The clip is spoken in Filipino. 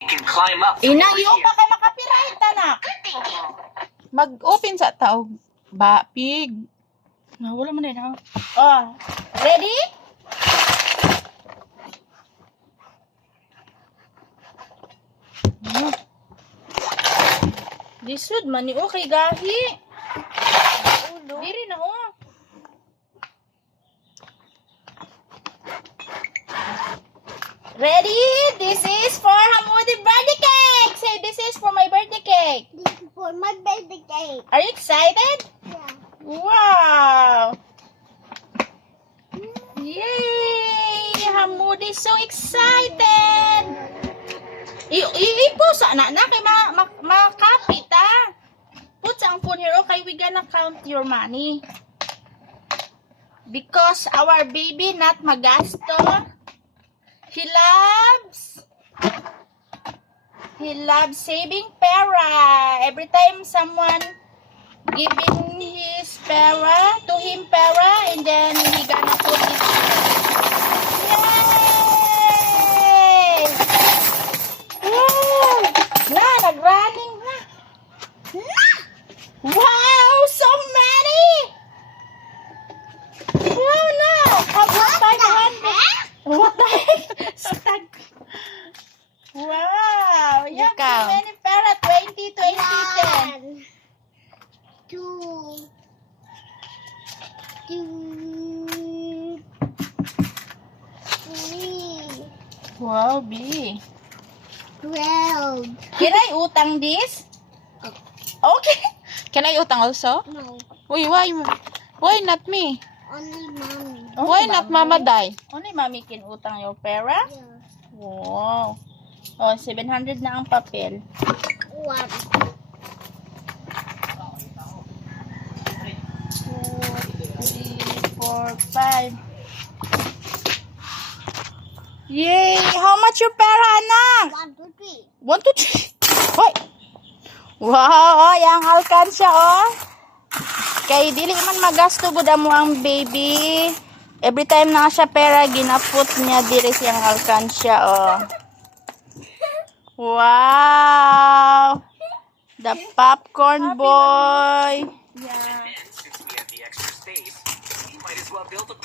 Inang, yung pa kay makapiright, anak. Mag-open sa tao. Pig. Wala mo na yun, ha? Oh, ready? Lisod man ni okay gahi. Diri na oh. Ready? This is for Hamoudi birthday cake. Say this is for my birthday cake. This is for my birthday cake. Are you excited? Yeah. Wow. Yay! Hamoudi so excited. Ipo sa na kay makapit ah. Put sa ang phone here okay, we gonna count your money. Because our baby not magasto. He loves saving pera. Every time someone giving his pera to him pera and then he gonna put it. Yay! Wow! Na, nag-running na. Wow! So many! Wow na! About 500. What the heck? Stag. Wow! You have Ikaw. so many pera. 20, 20, 10. 2, 3, Wow, B. 12. Can I utang this? Okay. Can I utang also? No, Uy, why not me? only mommy. Why not Mama Day? Only mommy can utang your pera? Yeah. Wow. Oh, 700 na ang papel. 1. 2, 3, 4, 5. Yay! How much your pera, anak? 1, 2, 3. 1, 2, 3. Hoy! Wow! Ay, ang alkansya, oh. Kay dili man magasto buda mo ang baby. Every time na siya pera, ginaput niya diri siyang alkansya, oh. Wow! The popcorn boy. Yeah. And since we have the extra space, we might as well build a